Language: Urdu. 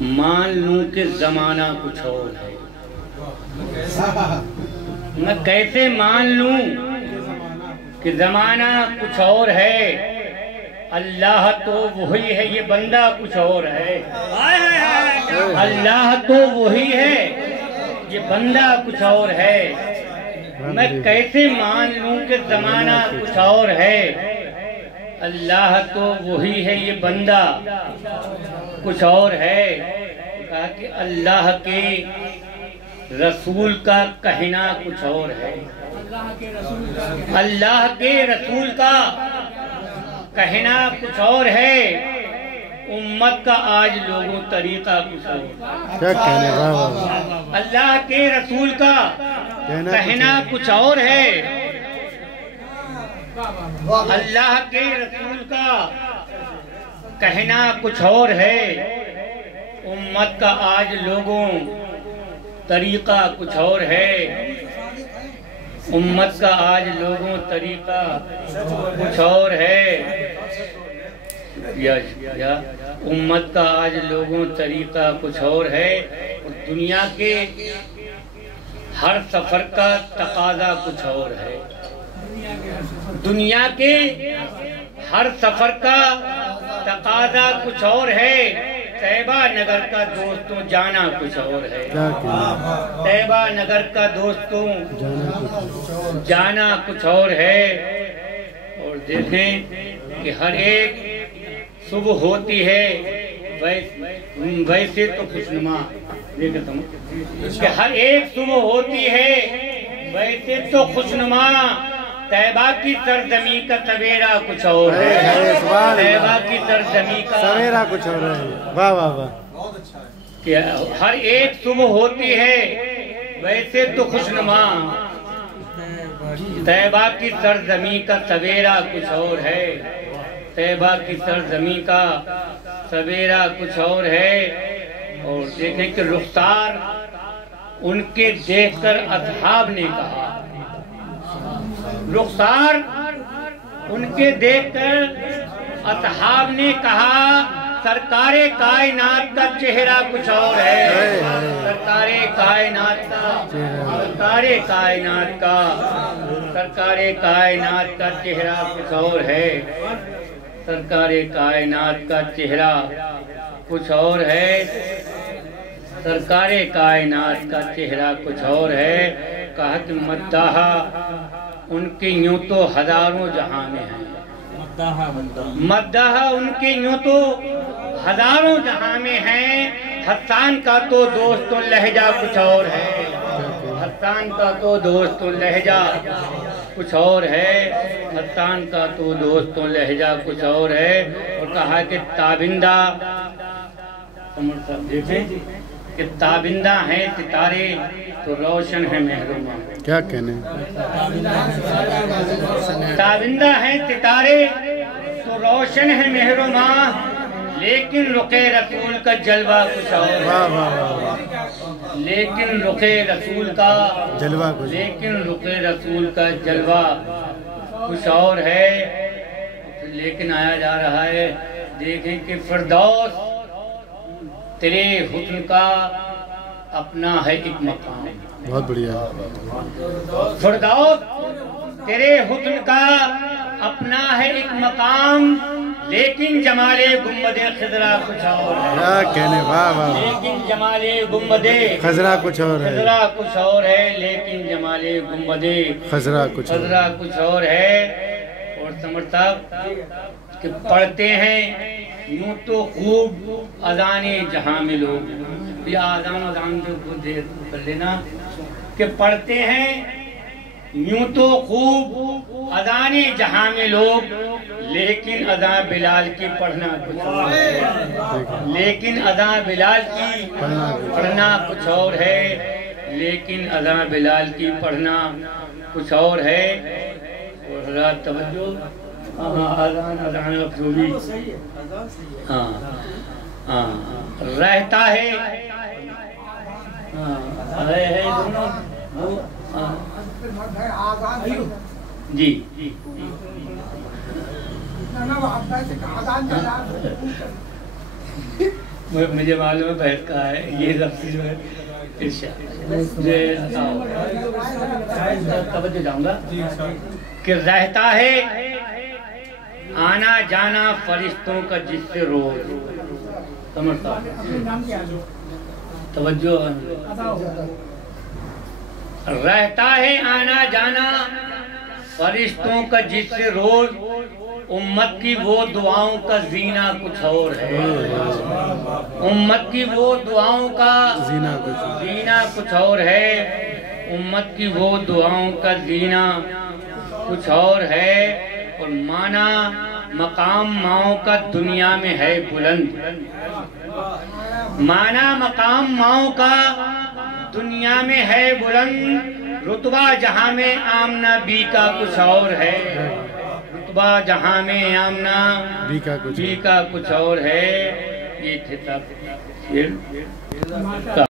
مان لوں کہ زمانہ کچھ اور ہے، میں کیسے مان لوں کہ زمانہ کچھ اور ہے، اللہ تو وہی ہے یہ بندہ کچھ اور ہے، اللہ تو وہی ہے یہ بندہ کچھ اور ہے، میں کیسے مان لوں کہ زمانہ کچھ اور ہے، اللہ تو وہی ہے یہ بندہ کچھ اور ہے۔ کہا کہ اللہ کے رسول کا کہنا کچھ اور ہے، اللہ کے رسول کا کہنا کچھ اور ہے، امت کا آج لوگوں طریقہ کچھ اور ہے، اللہ کے رسول کا کہنا کچھ اور ہے، اللہ کے رسول کا کہنا کچھ اور ہے، امت کا آج لوگوں طریقہ کچھ اور ہے، امت کا آج لوگوں طریقہ کچھ اور ہے، یا امت کا آج لوگوں طریقہ کچھ اور ہے، اور دنیا کے ہر سفر کا تقاضا کچھ اور ہے، دنیا کے ہر سفر کا تقاضا کچھ اور ہے، طیبہ نگر کا دوستوں جانا کچھ اور ہے، طیبہ نگر کا دوستوں جانا کچھ اور ہے، اور دیکھیں کہ ہر ایک صبح ہوتی ہے ویسے تو خوشنما، کہ ہر ایک صبح ہوتی ہے ویسے تو خوشنما، طیبہ کی سرزمین کا سویرا کچھ اور ہے، طیبہ کی سرزمین کا سویرا کچھ اور ہے، واہ واہ واہ، کہ ہر ایک صبح ہوتی ہے ویسے تو خوشنما، طیبہ کی سرزمین کا سویرا کچھ اور ہے، طیبہ کی سرزمین کا سویرا کچھ اور ہے، اور دیکھیں کہ رخسار ان کے دیکھ کر اصحاب نے کہا، رخسار ان کے دیکھ کر اصحاب نے کہا، سرکار کائنات کا چہرہ کچھ اور ہے، سرکار کائنات کا، سرکار کائنات کا، سرکار کائنات کا چہرہ کچھ اور ہے، سرکار کائنات کا چہرہ کچھ اور ہے، سرکار کائنات کا چہرہ کچھ اور ہے، کہا کہ مداح ان کے یوں تو ہزاروں جہاں میں ہیں، مداح ان کے یوں تو ہزاروں جہاں میں ہیں، حسان کا تو دوستوں لہجہ کچھ اور ہے، حسان کا تو دوستوں لہجہ کچھ اور ہے، حسان کا تو دوستوں لہجہ کچھ اور ہے، اور کہا کہ تابندہ دیکھیں کہ تابندہ ہیں ستارے تو روشن ہے محرومہ، کیا کہنے، تابندہ ہیں ستارے تو روشن ہے محرومہ، لیکن رخ رسول کا جلوہ کچھ اور ہے، لیکن رخ رسول کا جلوہ، لیکن رخ رسول کا جلوہ کچھ اور ہے، لیکن آیا جا رہا ہے، دیکھیں کہ فردوس تیرے حسن کا اپنا ہے ایک مقام، بہت بڑھیا، فردوس تیرے حسن کا اپنا ہے ایک مقام، لیکن جمال گنبد خضرا کچھ اور ہے، لیکن جمال گنبد خضرا کچھ اور ہے، خضرا کچھ اور ہے، لیکن جمال گنبد خضرا کچھ اور ہے، اور سمجھتا کہ پڑھتے ہیں یوں تو خوب اذان جہاں میں لوگ، یہ اذان جو کچھ دیر کر لینا، کہ پڑھتے ہیں یوں تو خوب اذان جہاں میں لوگ، لیکن اذان بلال کی پڑھنا کچھ اور ہے، لیکن اذان بلال کی پڑھنا کچھ اور ہے، لیکن اذان بلال کی پڑھنا کچھ اور ہے، اور رات توجہ، اذان افضولی رہتا ہے، جی مجھے معلوم ہے بحث کہا ہے یہ لفظ جو ہے توجہ جاؤں گا کہ رہتا ہے آنا جانا فرشتوں کا جس سے روز سمجھتا توجہ رہتا ہے آنا جانا فرشتوں کا جس سے روز امت کی وہ دعاؤں کا زینہ کچھ اور ہے امت کی وہ دعاؤں کا زینہ کچھ اور ہے امت کی وہ دعاؤں کا زینہ کچھ اور ہے اور مانا مقام ماؤں کا دنیا میں ہے بلند مانا مقام ماؤں کا دنیا میں ہے بلند رتبہ جہاں میں آمنہ بی کا کچھ اور ہے رتبہ جہاں میں آمنہ بی کا کچھ اور ہے یہ تھے تب